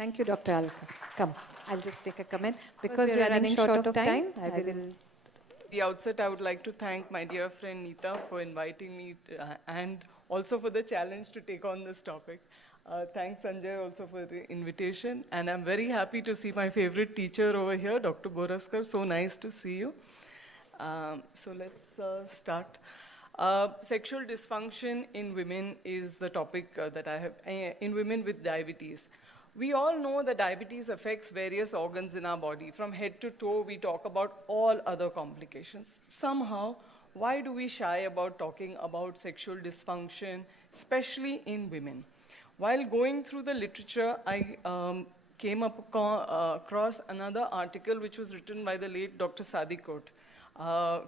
Thank you, Dr. Alka. Come, I'll just make a comment. Because we are running short of time, I will... At the outset, I would like to thank my dear friend Neeta for inviting me and also for the challenge to take on this topic. Thanks, Sanjay, also for the invitation. And I'm very happy to see my favorite teacher over here, Dr. Boraskar. So nice to see you. So let's start. Sexual dysfunction in women is the topic that I have, in women with diabetes. We all know that diabetes affects various organs in our body. From head to toe, we talk about all other complications. Somehow, why do we shy about talking about sexual dysfunction, especially in women? While going through the literature, I came across another article which was written by the late Dr. Sadikot.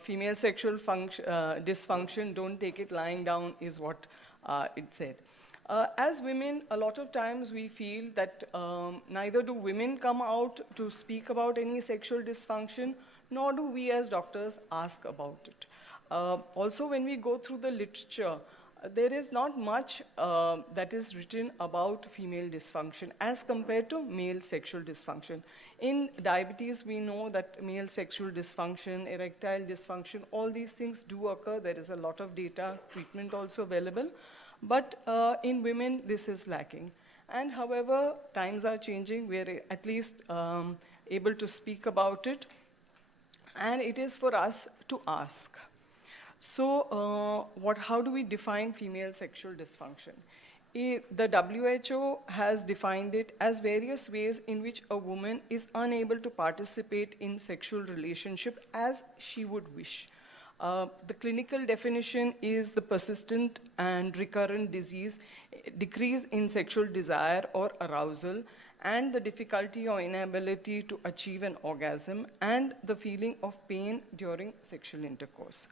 Female sexual dysfunction, don't take it lying down, is what it said. As women, a lot of times we feel that neither do women come out to speak about any sexual dysfunction, nor do we as doctors ask about it. Also, when we go through the literature, there is not much that is written about female dysfunction as compared to male sexual dysfunction. In diabetes, we know that male sexual dysfunction, erectile dysfunction, all these things do occur. There is a lot of data, treatment also available. But in women, this is lacking. And however, times are changing. We are at least able to speak about it. And it is for us to ask. So how do we define female sexual dysfunction? The WHO has defined it as various ways in which a woman is unable to participate in sexual relationship as she would wish. The clinical definition is the persistent and recurrent disease, decrease in sexual desire or arousal, and the difficulty or inability to achieve an orgasm, and the feeling of pain during sexual intercourse.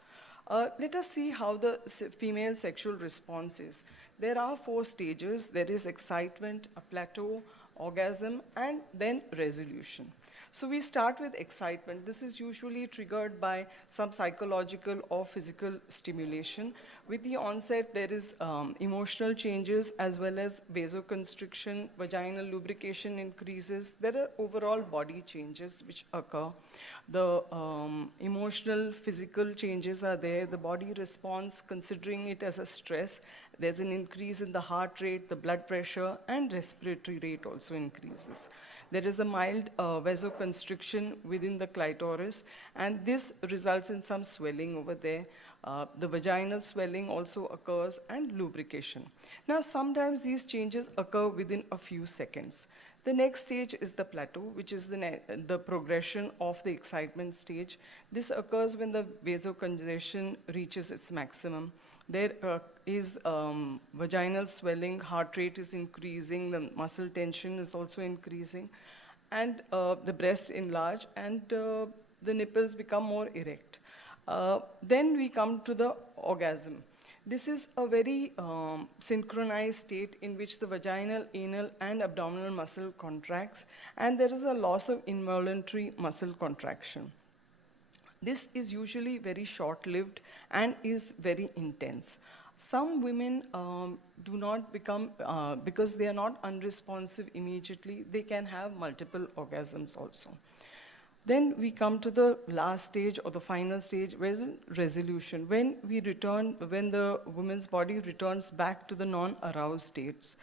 Let us see how the female sexual response is. There are 4 stages. There is excitement, a plateau, orgasm, and then resolution. So we start with excitement. This is usually triggered by some psychological or physical stimulation. With the onset, there is emotional changes as well as vasoconstriction, vaginal lubrication increases. There are overall body changes which occur. The emotional, physical changes are there. The body responds considering it as a stress. There's an increase in the heart rate, the blood pressure, and respiratory rate also increases. There is a mild vasoconstriction within the clitoris, and this results in some swelling over there. The vaginal swelling also occurs, and lubrication. Now, sometimes these changes occur within a few seconds. The next stage is the plateau, which is the progression of the excitement stage. This occurs when the vasocongestion reaches its maximum. There is vaginal swelling, heart rate is increasing, the muscle tension is also increasing, and the breasts enlarge, and the nipples become more erect. Then we come to the orgasm. This is a very synchronized state in which the vaginal, anal, and abdominal muscle contracts, and there is a loss of involuntary muscle contraction. This is usually very short-lived and is very intense. Some women do not become, because they are not unresponsive immediately, they can have multiple orgasms also. Then we come to the last stage or the final stage, where is resolution. When the woman's body returns back to the non-aroused states,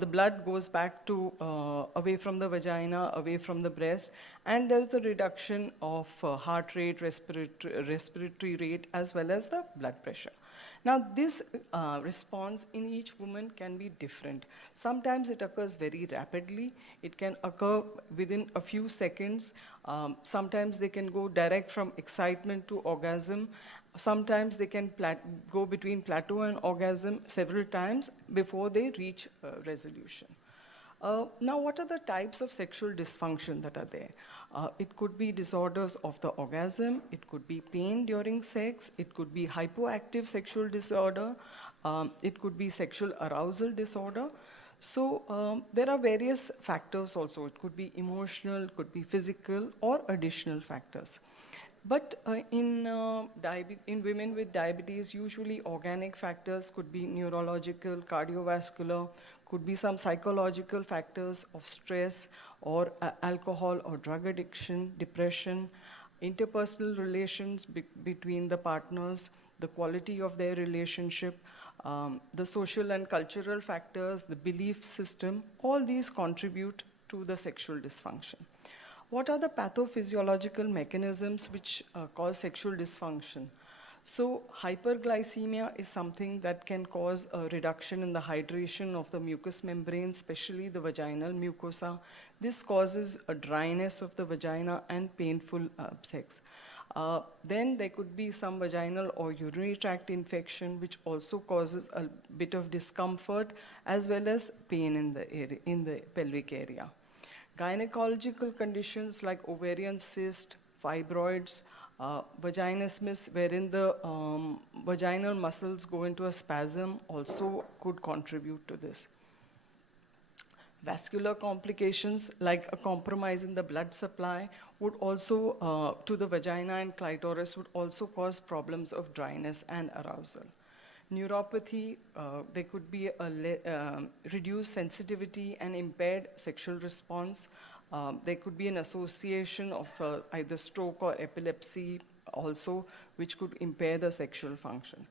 the blood goes back to away from the vagina, away from the breast, and there's a reduction of heart rate, respiratory rate, as well as the blood pressure. Now, this response in each woman can be different. Sometimes it occurs very rapidly. It can occur within a few seconds. Sometimes they can go direct from excitement to orgasm. Sometimes they can go between plateau and orgasm several times before they reach resolution. Now, what are the types of sexual dysfunction that are there? It could be disorders of the orgasm, it could be pain during sex, it could be hypoactive sexual disorder, it could be sexual arousal disorder. So there are various factors also. It could be emotional, could be physical, or additional factors. But in women with diabetes, usually organic factors could be neurological, cardiovascular, Could be some psychological factors of stress or alcohol or drug addiction, depression, interpersonal relations between the partners, the quality of their relationship, the social and cultural factors, the belief system, all these contribute to the sexual dysfunction. What are the pathophysiological mechanisms which cause sexual dysfunction? So hyperglycemia is something that can cause a reduction in the hydration of the mucous membrane, especially the vaginal mucosa. This causes a dryness of the vagina and painful sex. Then there could be some vaginal or urinary tract infection, which also causes a bit of discomfort as well as pain in the pelvic area. Gynecological conditions like ovarian cyst, fibroids, vaginismus, wherein the vaginal muscles go into a spasm, also could contribute to this. Vascular complications like a compromise in the blood supply would also, to the vagina and clitoris, would also cause problems of dryness and arousal. Neuropathy, there could be a reduced sensitivity and impaired sexual response. There could be an association of either stroke or epilepsy also, which could impair the sexual function.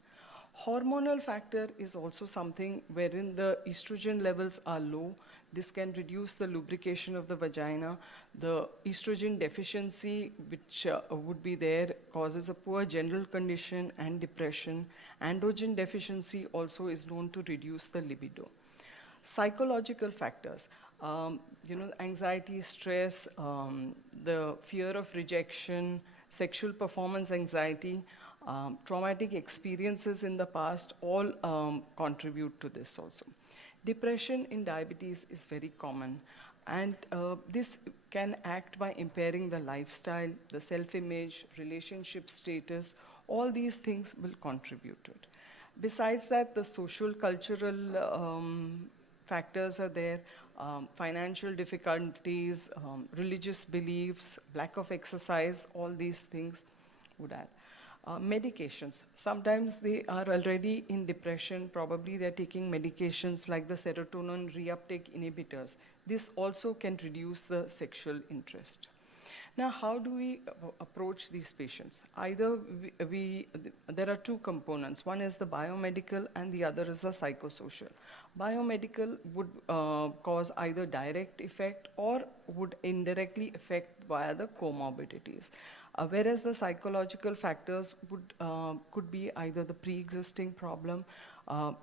Hormonal factor is also something wherein the estrogen levels are low. This can reduce the lubrication of the vagina. The estrogen deficiency, which would be there, causes a poor general condition and depression. Androgen deficiency also is known to reduce the libido. Psychological factors, anxiety, stress, the fear of rejection, sexual performance anxiety, traumatic experiences in the past all contribute to this also. Depression in diabetes is very common, and this can act by impairing the lifestyle, the self-image, relationship status. All these things will contribute to it. Besides that, the social, cultural factors are there, financial difficulties, religious beliefs, lack of exercise, all these things would add. Medications. Sometimes they are already in depression. Probably they're taking medications like the serotonin reuptake inhibitors. This also can reduce the sexual interest. Now, how do we approach these patients? Either there are two components. One is the biomedical and the other is the psychosocial. Biomedical would cause either direct effect or would indirectly affect via the comorbidities. Whereas the psychological factors could be either the pre-existing problem,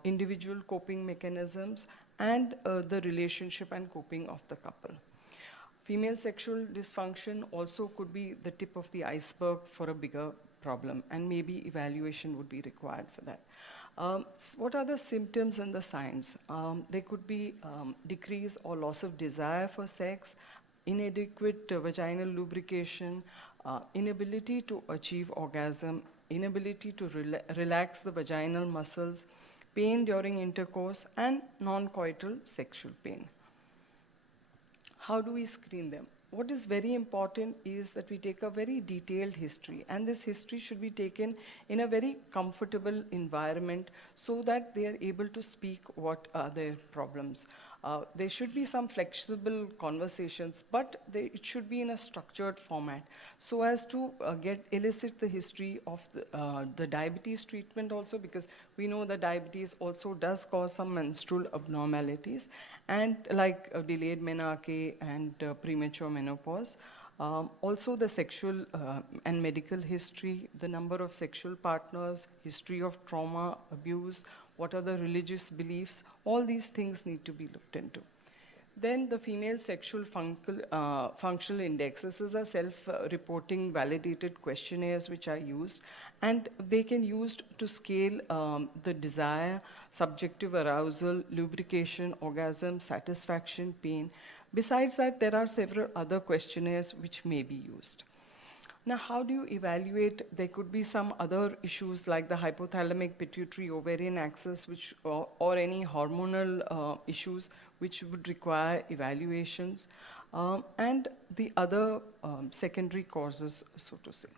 individual coping mechanisms, and the relationship and coping of the couple. Female sexual dysfunction also could be the tip of the iceberg for a bigger problem, and maybe evaluation would be required for that. What are the symptoms and the signs? There could be decrease or loss of desire for sex, inadequate vaginal lubrication, inability to achieve orgasm, inability to relax the vaginal muscles, pain during intercourse, and non-coital sexual pain. How do we screen them? What is very important is that we take a very detailed history, and this history should be taken in a very comfortable environment so that they are able to speak what are their problems. There should be some flexible conversations, but it should be in a structured format so as to elicit the history of the diabetes treatment also, because we know that diabetes also does cause some menstrual abnormalities, and like delayed menarche and premature menopause. Also the sexual and medical history, the number of sexual partners, history of trauma, abuse, what are the religious beliefs, all these things need to be looked into. Then the female sexual functional index. This is a self-reporting validated questionnaires which are used, and they can be used to scale the desire, subjective arousal, lubrication, orgasm, satisfaction, pain. Besides that, there are several other questionnaires which may be used. Now, how do you evaluate? There could be some other issues like the hypothalamic pituitary ovarian axis, or any hormonal issues which would require evaluations, and the other secondary causes, so to say.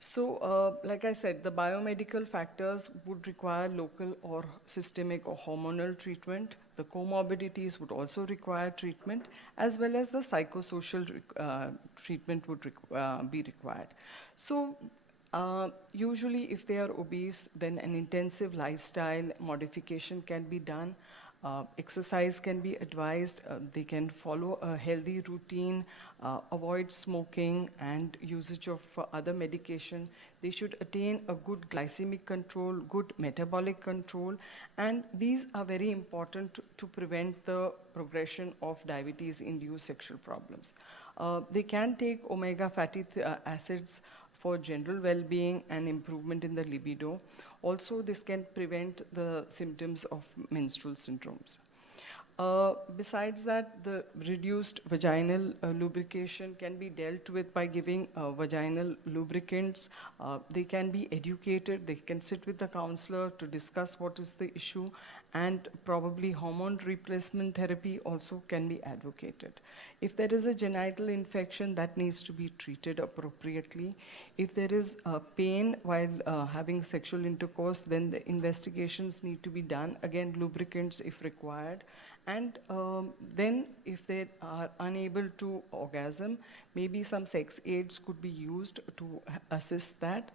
So, like I said, the biomedical factors would require local or systemic or hormonal treatment. the comorbidities would also require treatment, as well as the psychosocial treatment would be required. So usually if they are obese, then an intensive lifestyle modification can be done. Exercise can be advised. They can follow a healthy routine, avoid smoking and usage of other medication. They should attain a good glycemic control, good metabolic control, and these are very important to prevent the progression of diabetes-induced sexual problems. They can take omega fatty acids for general well-being and improvement in the libido. Also, this can prevent the symptoms of menstrual syndromes. Besides that, the reduced vaginal lubrication can be dealt with by giving vaginal lubricants. They can be educated, they can sit with the counselor to discuss what is the issue, and probably hormone replacement therapy also can be advocated. If there is a genital infection, that needs to be treated appropriately. If there is pain while having sexual intercourse, then the investigations need to be done. Again, lubricants if required. And then if they are unable to orgasm, maybe some sex aids could be used to assist that.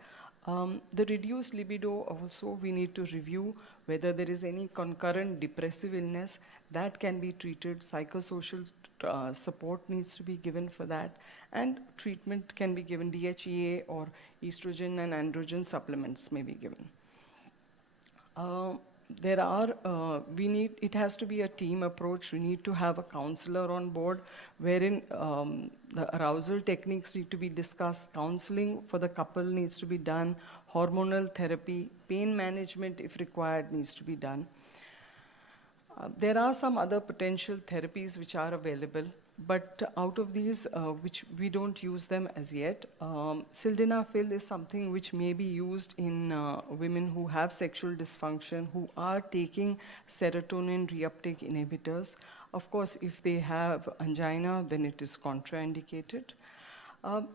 The reduced libido also, we need to review whether there is any concurrent depressive illness that can be treated. Psychosocial support needs to be given for that, and treatment can be given. DHEA or estrogen and androgen supplements may be given. It has to be a team approach. We need to have a counselor on board wherein the arousal techniques need to be discussed, counseling for the couple needs to be done, hormonal therapy, pain management if required needs to be done. There are some other potential therapies which are available, but out of these, which we don't use them as yet, sildenafil is something which may be used in women who have sexual dysfunction, who are taking serotonin reuptake inhibitors. Of course, if they have angina, then it is contraindicated.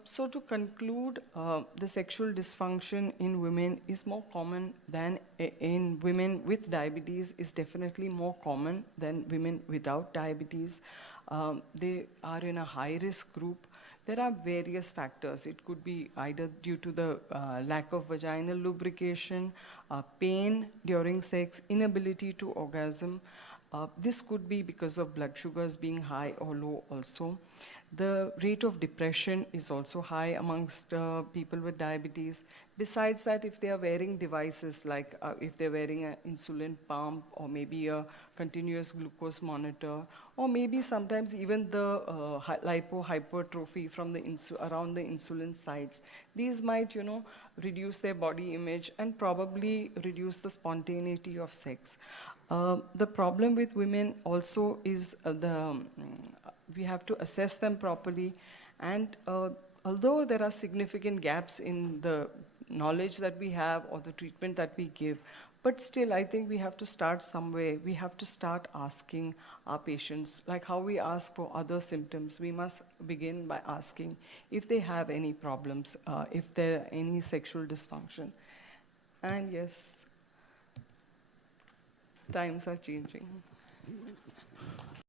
So to conclude, the sexual dysfunction in women is more common than in women with diabetes, is definitely more common than women without diabetes. They are in a high-risk group. There are various factors. It could be either due to the lack of vaginal lubrication, pain during sex, inability to orgasm. This could be because of blood sugars being high or low also. The rate of depression is also high amongst people with diabetes. Besides that, if they are wearing devices like if they're wearing an insulin pump or maybe a continuous glucose monitor, or maybe sometimes even the lipohypertrophy from the around the insulin sites, these might, reduce their body image and probably reduce the spontaneity of sex. The problem with women also is we have to assess them properly, and although there are significant gaps in the knowledge that we have or the treatment that we give, but still I think we have to start somewhere. We have to start asking our patients, like how we ask for other symptoms, we must begin by asking if they have any problems, if there are any sexual dysfunction. And yes, times are changing.